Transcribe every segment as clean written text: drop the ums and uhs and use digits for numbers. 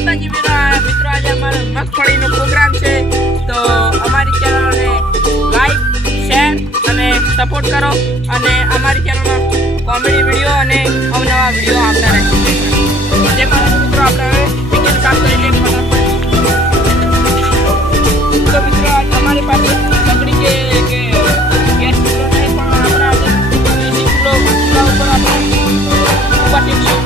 માતાજી મિત્રો આજે અમારો મગફળીનો પ્રોગ્રામ છે તો અમારી ચેનલને લાઈક શેર અને સપોર્ટ કરો અને અમારી ચેનલમાં કોમેડી વિડીયો અને અવનવા વિડીયો આવતા રહે જે મારા મિત્રો આપણે ટિકિટ કામ કરી લઈએ ફટાફટ તો મિત્રો અમારી પાસે લકડી કે ગેસ ચૂલો નહીં પણ આપણા ચૂલો ઉપર આપણે ઉભા શીખશું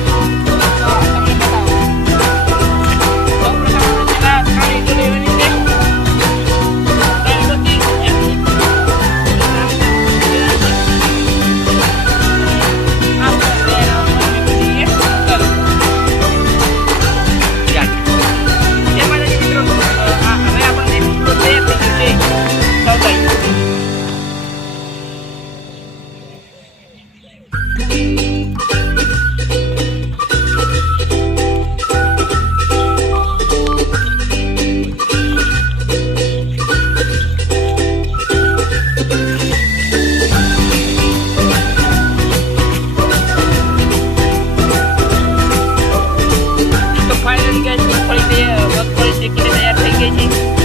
મગફળી તૈયાર થઈ ગઈ છે।